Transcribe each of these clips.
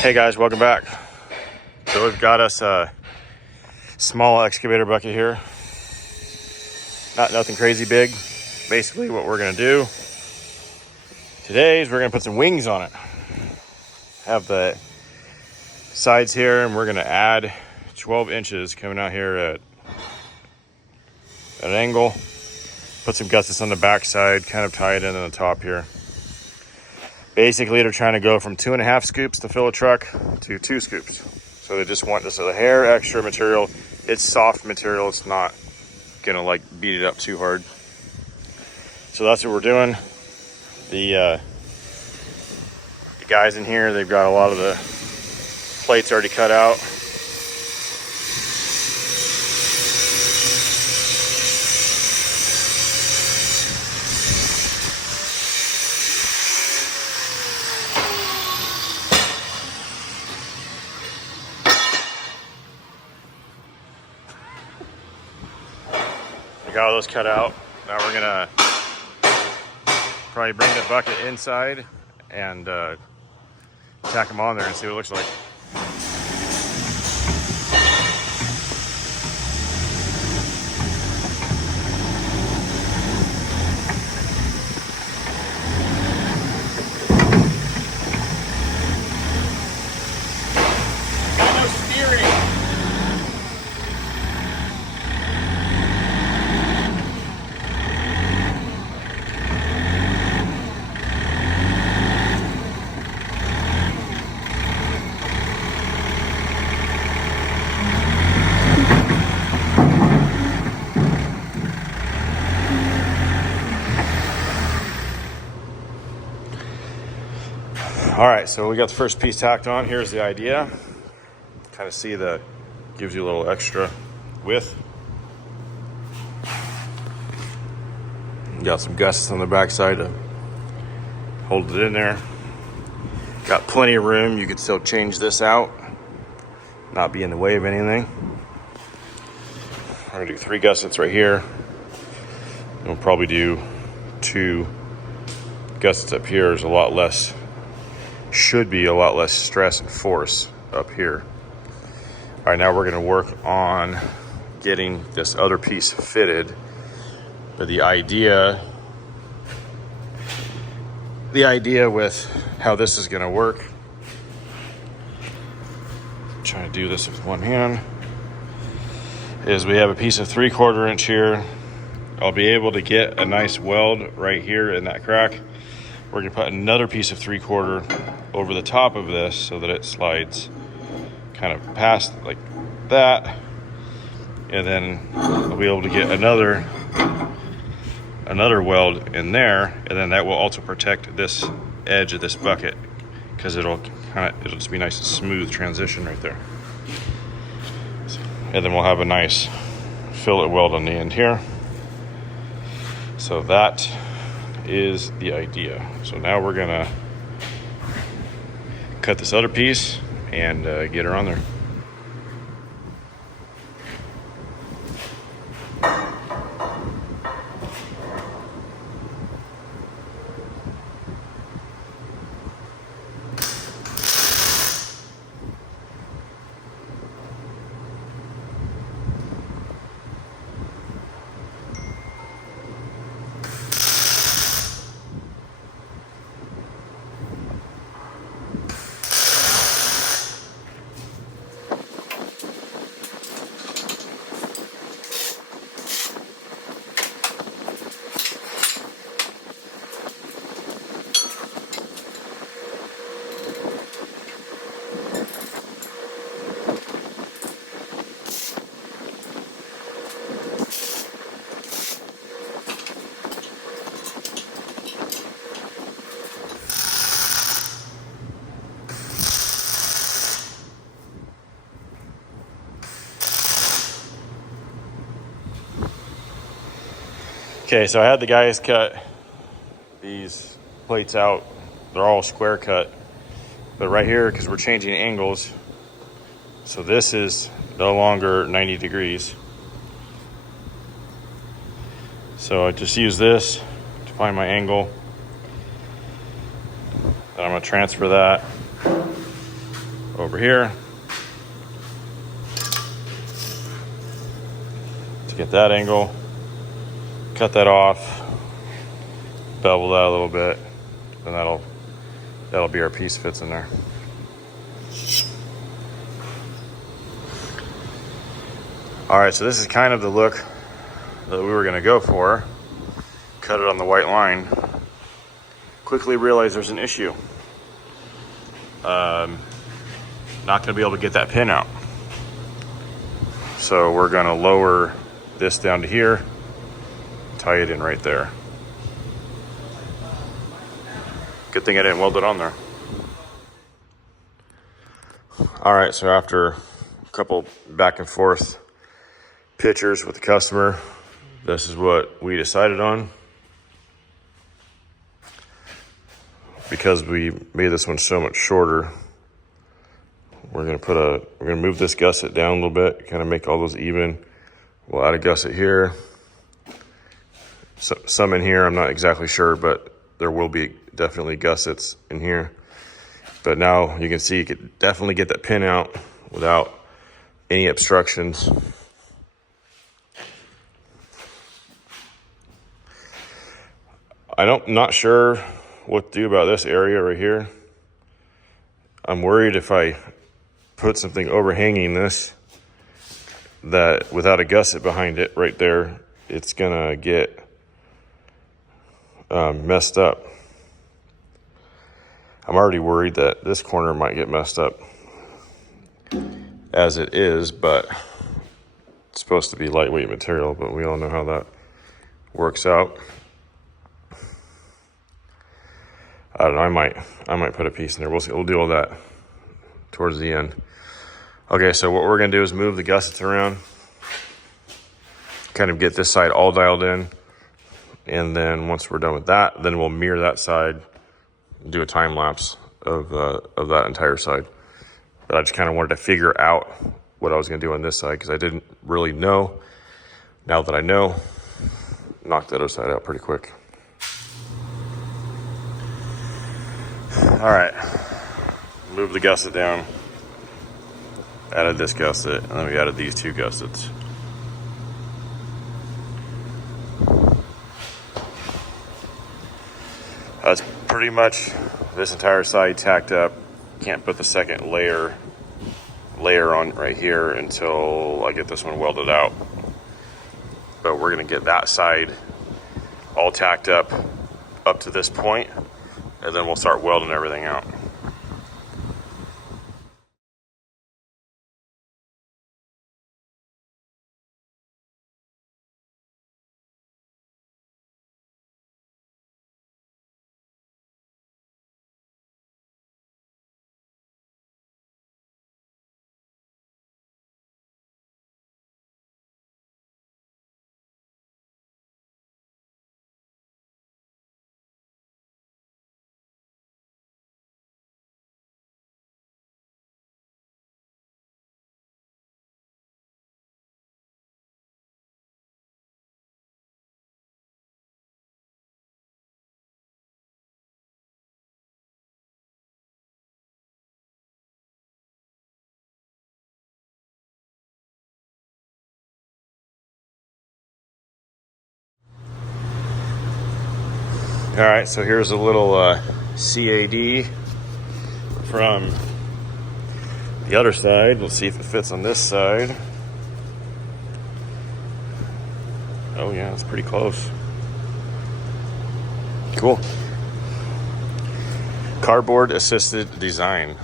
Hey guys, welcome back. So we've got us a small excavator bucket here. Nothing crazy big. Basically what we're gonna do today is we're gonna put some wings on it. Have the sides here and we're gonna add 12 inches coming out here at an angle. Put some gussets on the back side, kind of tie it in on the top here. Basically, they're trying to go from 2.5 scoops to fill a truck to 2 scoops. So they just want this a hair extra material. It's soft material. It's not gonna like beat it up too hard. So that's what we're doing. The guys in here, they've got a lot of the plates already cut out. We got all those cut out. Now we're gonna probably bring the bucket inside and tack them on there and see what it looks like. Got no steering. All right, so we got the first piece tacked on. Here's the idea. Kind of see the, gives you a little extra width. Got some gussets on the backside to hold it in there. Got plenty of room. You could still change this out, not be in the way of anything. I'm gonna do 3 gussets right here. And we'll probably do 2 gussets up here. There's a lot less, should be a lot less stress and force up here. All right, now we're gonna work on getting this other piece fitted. But the idea with how this is gonna work, I'm trying to do this with one hand, is we have a piece of 3/4 inch here. I'll be able to get a nice weld right here in that crack. We're gonna put another piece of 3/4 over the top of this so that it slides kind of past like that. And then I'll be able to get another weld in there, and then that will also protect this edge of this bucket because it'll just be nice and smooth transition right there. And then we'll have a nice fillet weld on the end here. So that is the idea. So now we're gonna cut this other piece and get her on there. Okay, so I had the guys cut these plates out. They're all square cut. But right here, because we're changing angles, so this is no longer 90 degrees. So I just use this to find my angle. Then I'm gonna transfer that. over here to get that angle. Cut that off, bevel that a little bit, and that'll be our piece fits in there. All right, so this is kind of the look that we were gonna go for. Cut it on the white line. Quickly realized there's an issue. Not gonna be able to get that pin out. So we're gonna lower this down to here, tie it in right there. Good thing I didn't weld it on there. All right, so after a couple back and forth pictures with the customer, this is what we decided on. Because we made this one so much shorter, we're gonna move this gusset down a little bit, kind of make all those even. We'll add a gusset here. So, some in here, I'm not exactly sure, but there will be definitely gussets in here. But now you can see you could definitely get that pin out without any obstructions. I'm not sure what to do about this area right here. I'm worried if I put something overhanging this, that without a gusset behind it right there, it's gonna get messed up. I'm already worried that this corner might get messed up as it is, but it's supposed to be lightweight material, but we all know how that works out. I don't know, I might put a piece in there. We'll see. We'll do all that towards the end. Okay, so what we're gonna do is move the gussets around, kind of get this side all dialed in, and then once we're done with that, then we'll mirror that side, do a time lapse of that entire side. But I just kind of wanted to figure out what I was gonna do on this side because I didn't really know. Now that I know, knock the other side out pretty quick. All right, move the gusset down, added this gusset, and then we added these two gussets. That's pretty much this entire side tacked up. Can't put the second layer on right here until I get this one welded out. But we're gonna get that side all tacked up to this point, and then we'll start welding everything out. All right, so here's a little CAD from the other side. We'll see if it fits on this side. Oh yeah, it's pretty close. Cool. Cardboard assisted design.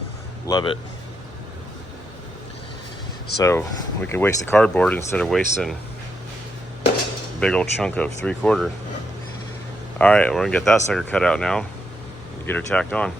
Love it. So we can waste the cardboard instead of wasting a big old chunk of 3/4. All right, we're gonna get that sucker cut out now and get her tacked on.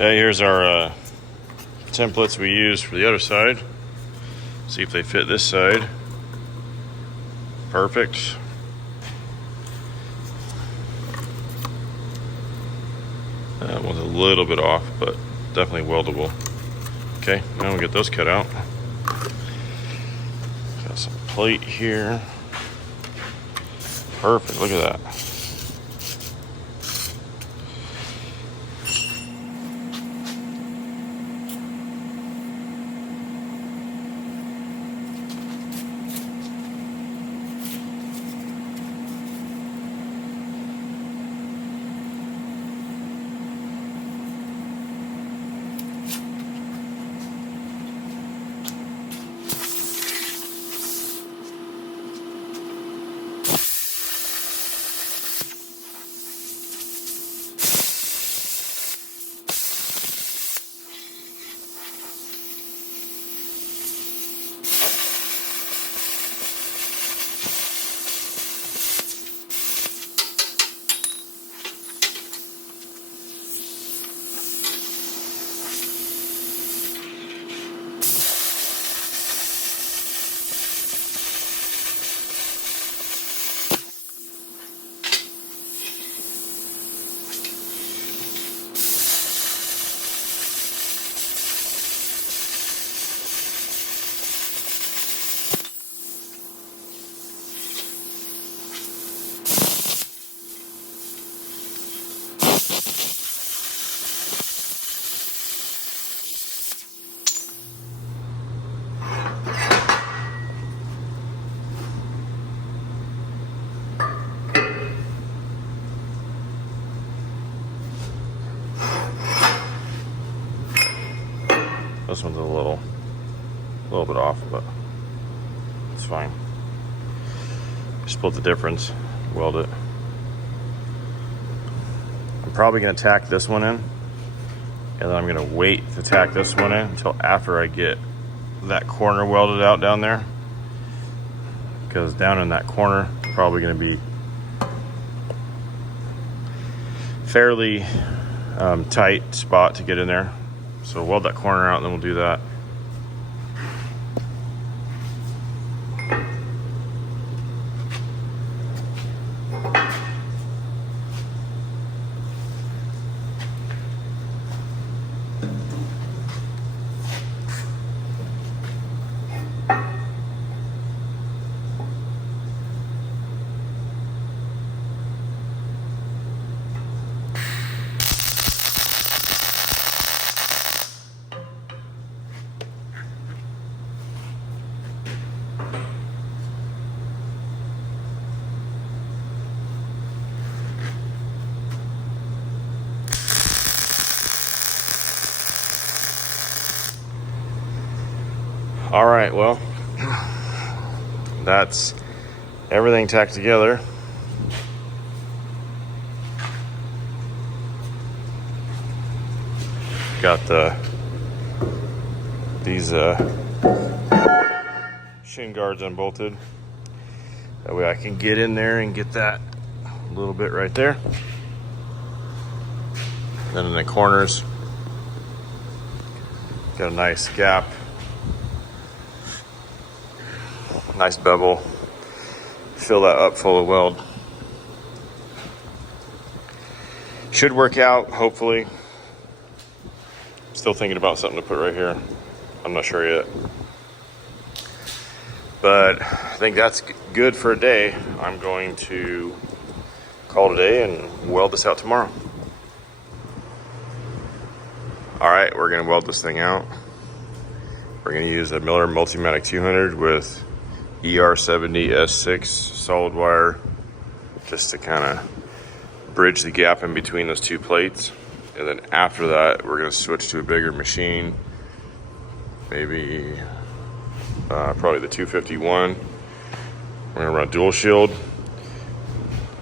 Okay, here's our templates we used for the other side. See if they fit this side. Perfect. That one's a little bit off, but definitely weldable. Okay, now we'll get those cut out. Got some plate here. Perfect, look at that. This one's a little bit off, but it's fine. Split the difference, weld it. I'm probably gonna tack this one in, and then I'm gonna wait to tack this one in until after I get that corner welded out down there, because down in that corner probably gonna be fairly tight spot to get in there. So weld that corner out and then we'll do that. All right, well, that's everything tacked together. Got these shin guards unbolted. That way I can get in there and get that little bit right there. Then in the corners, got a nice gap. Nice bevel. Fill that up full of weld. Should work out, hopefully. Still thinking about something to put right here. I'm not sure yet. But I think that's good for a day. I'm going to call today and weld this out tomorrow. All right, we're gonna weld this thing out. We're gonna use a Miller Multimatic 200 with ER70 S6 solid wire, just to kind of bridge the gap in between those two plates. And then after that, we're gonna switch to a bigger machine, maybe probably the 251. We're gonna run dual shield.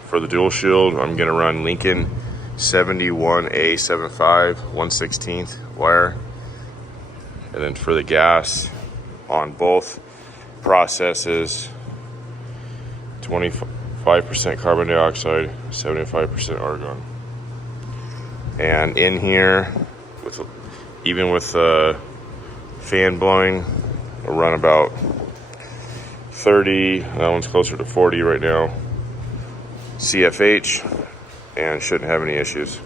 For the dual shield, I'm gonna run Lincoln 71A75 1/16 wire. And then for the gas on both processes, 25% carbon dioxide, 75% argon. And in here, with even with fan blowing, will run about 30. That one's closer to 40 right now. CFH, and shouldn't have any issues.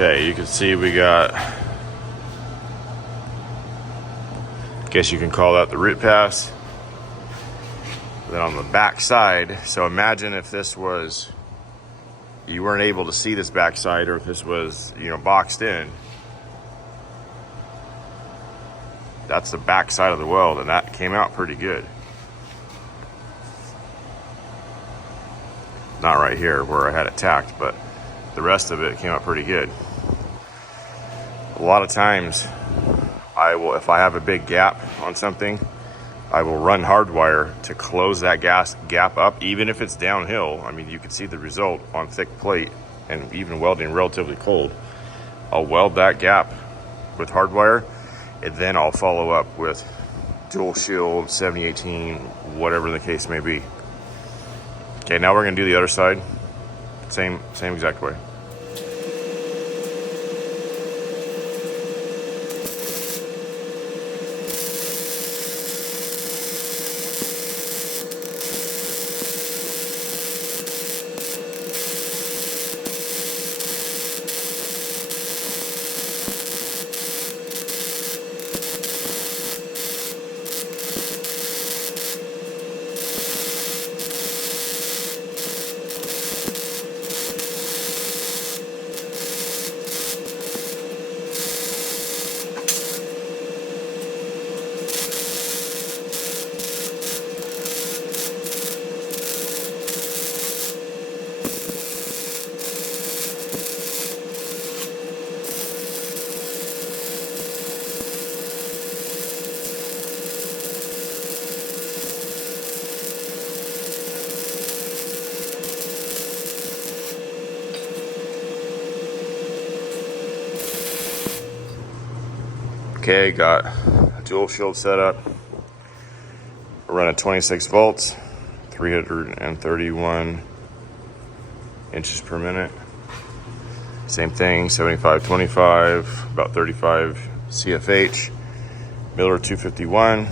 Okay, you can see we got, I guess you can call that the root pass. Then on the back side, so imagine if this was, you weren't able to see this back side, or if this was, you know, boxed in. That's the back side of the weld, and that came out pretty good. Not right here where I had it tacked, but the rest of it came out pretty good. A lot of times I will, if I have a big gap on something, I will run hardwire to close that gap up, even if it's downhill. I mean, you can see the result on thick plate and even welding relatively cold. I'll weld that gap with hardwire, and then I'll follow up with dual shield, 7018, whatever the case may be. Okay, now we're gonna do the other side. Same exact way. Okay, got a dual shield set up. We're running 26 volts, 331 inches per minute. Same thing, 75-25, about 35 CFH. Miller 251.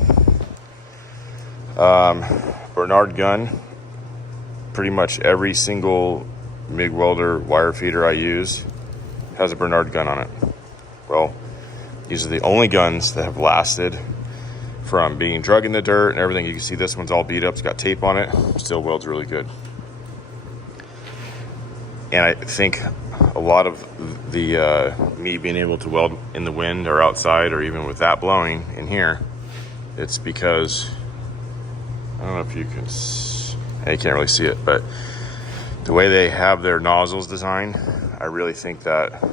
Bernard gun. Pretty much every single MIG welder wire feeder I use has a Bernard gun on it. Well, these are the only guns that have lasted from being drug in the dirt and everything. You can see this one's all beat up. It's got tape on it. Still welds really good. And I think a lot of the me being able to weld in the wind or outside, or even with that blowing in here, it's because, I don't know if you can, you can't really see it, but the way they have their nozzles designed, I really think that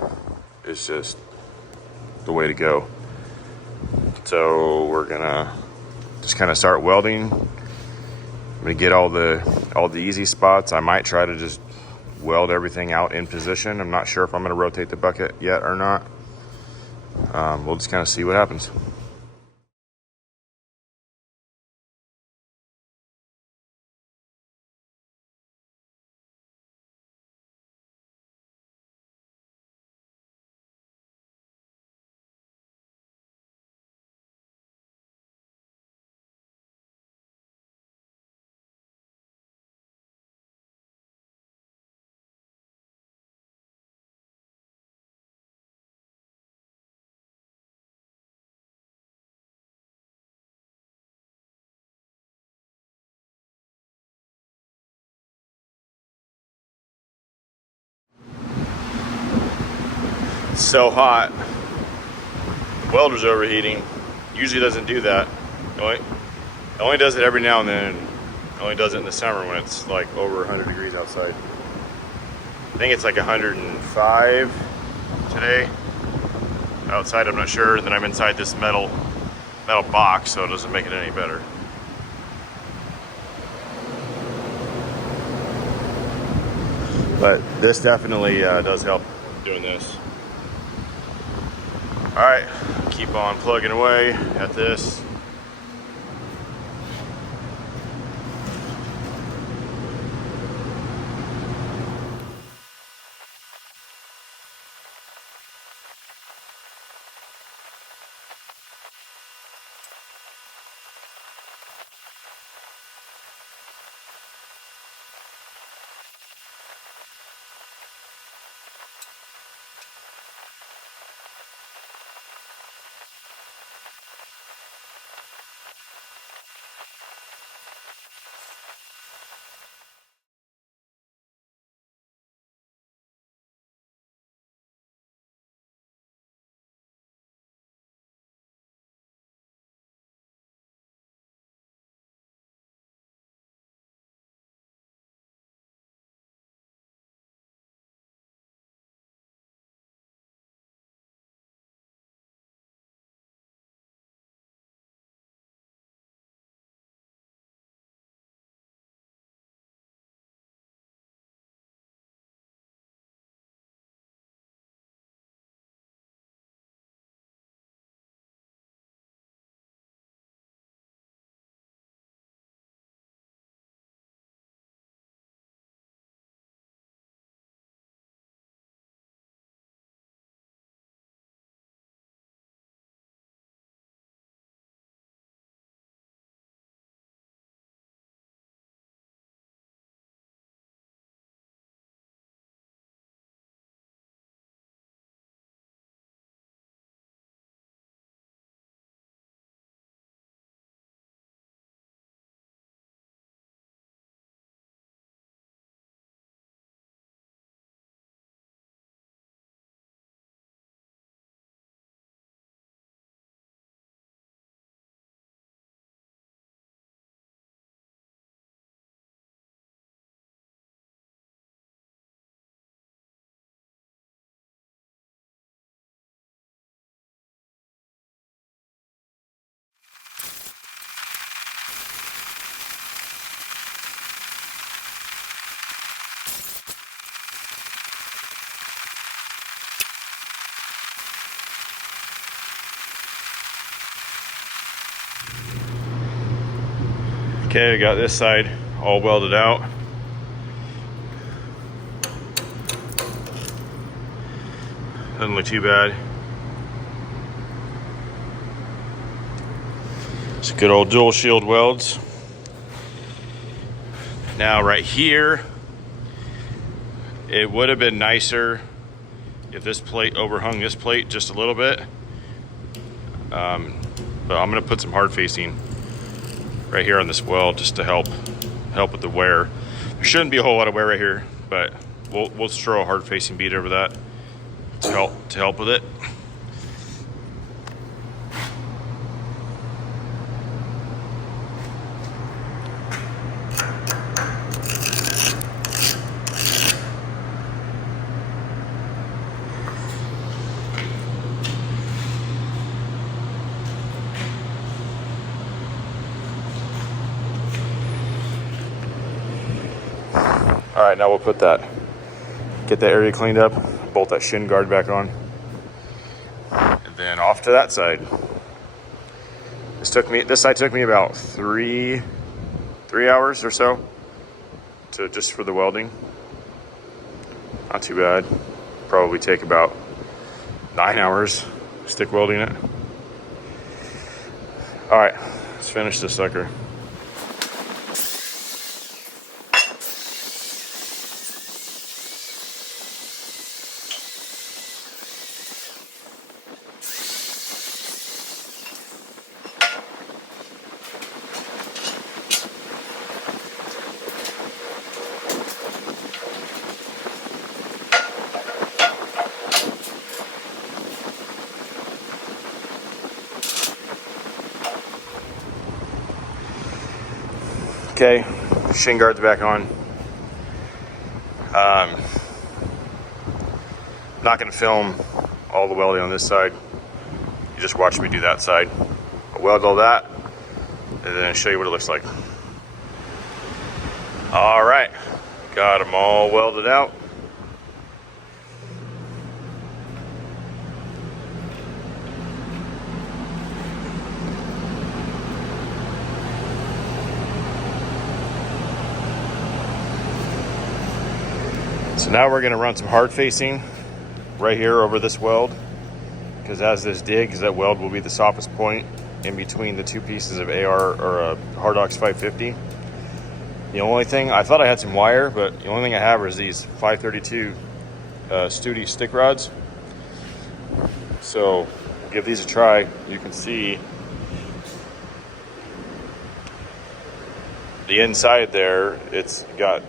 is just the way to go. So we're gonna just kind of start welding. I'm gonna get all the easy spots. I might try to just weld everything out in position. I'm not sure if I'm gonna rotate the bucket yet or not. We'll just kind of see what happens. It's so hot. Welder's overheating. Usually doesn't do that. It only does it every now and then. It only does it in the summer when it's like over 100 degrees outside. I think it's like 105 today. Outside, I'm not sure. And then I'm inside this metal box, so it doesn't make it any better. But this definitely does help doing this. All right, keep on plugging away at this. Okay, we got this side all welded out. Doesn't look too bad. It's good old dual shield welds. Now right here, it would have been nicer if this plate overhung this plate just a little bit. But I'm gonna put some hard facing right here on this weld just to help with the wear. There shouldn't be a whole lot of wear right here, but we'll throw a hard facing bead over that to help with it. All right, now we'll get that area cleaned up, bolt that shin guard back on, and then off to that side. This side took me about three hours or so just for the welding. Not too bad. Probably take about 9 hours stick welding it. All right, let's finish this sucker. Okay, shin guard's back on. Not going to film all the welding on this side. You just watch me do that side. I'll weld all that and then show you what it looks like. All right, got them all welded out. So now we're going to run some hard facing right here over this weld, because as this digs, that weld will be the softest point in between the two pieces of AR or Hardox 550. The only thing, I thought I had some wire, but the only thing I have is these 532 Studi stick rods. So give these a try. You can see the inside there, it's got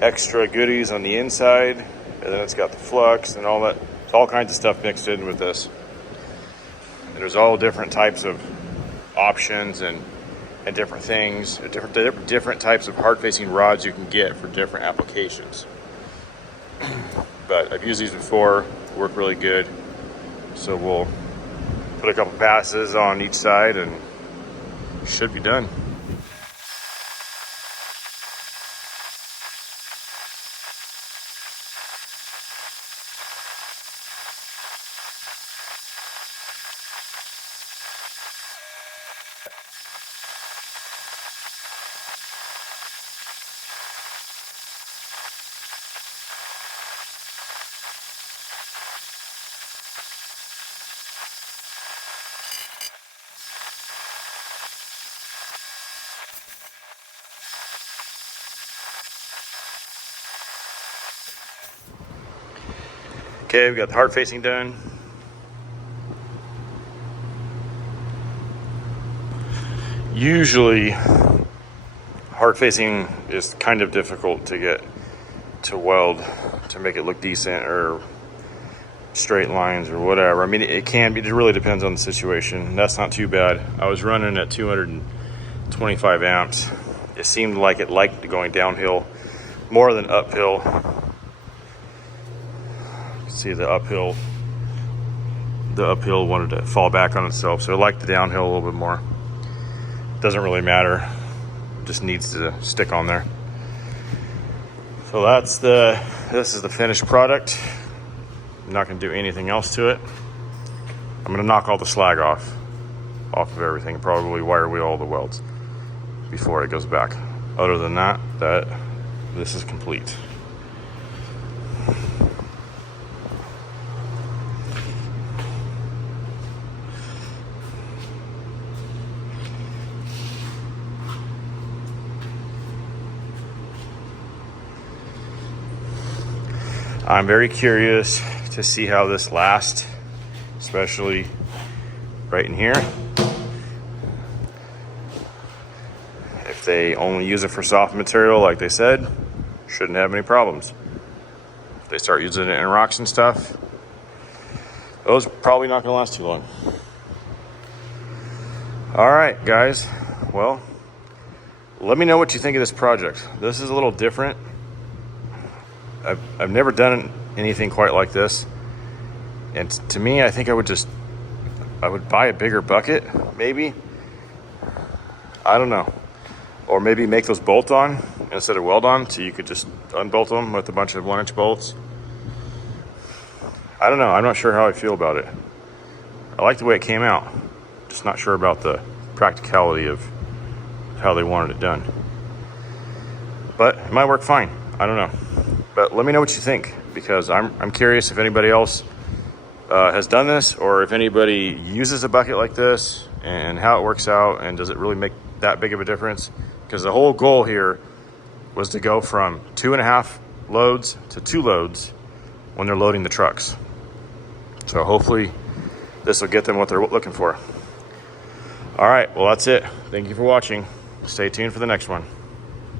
extra goodies on the inside, and then it's got the flux and all that. It's all kinds of stuff mixed in with this. And there's all different types of options and different things, different types of hard facing rods you can get for different applications. But I've used these before, work really good. So we'll put a couple passes on each side and should be done. Okay, we've got the hard facing done. Usually, hard facing is kind of difficult to get to weld to make it look decent or straight lines or whatever. I mean, it can be, it really depends on the situation. That's not too bad. I was running at 225 amps. It seemed like it liked going downhill more than uphill. See the uphill wanted to fall back on itself, so I like the downhill a little bit more. Doesn't really matter, just needs to stick on there. So this is the finished product. I'm not going to do anything else to it. I'm going to knock all the slag off of everything, probably wire wheel all the welds before it goes back. Other than that, this is complete. I'm very curious to see how this lasts, especially right in here. If they only use it for soft material like they said, shouldn't have any problems. If they start using it in rocks and stuff, those are probably not gonna last too long. All right, guys, well, let me know what you think of this project. This is a little different. I've never done anything quite like this, and to me, I think I would buy a bigger bucket, maybe. I don't know, or maybe make those bolt on instead of weld on, so you could just unbolt them with a bunch of 1-inch bolts. I don't know. I'm not sure how I feel about it. I like the way it came out, just not sure about the practicality of how they wanted it done. But it might work fine. I don't know. But let me know what you think, because I'm curious if anybody else has done this, or if anybody uses a bucket like this and how it works out, and does it really make that big of a difference? Because the whole goal here was to go from 2.5 loads to 2 loads when they're loading the trucks. So hopefully this will get them what they're looking for. All right, well, that's it. Thank you for watching. Stay tuned for the next one.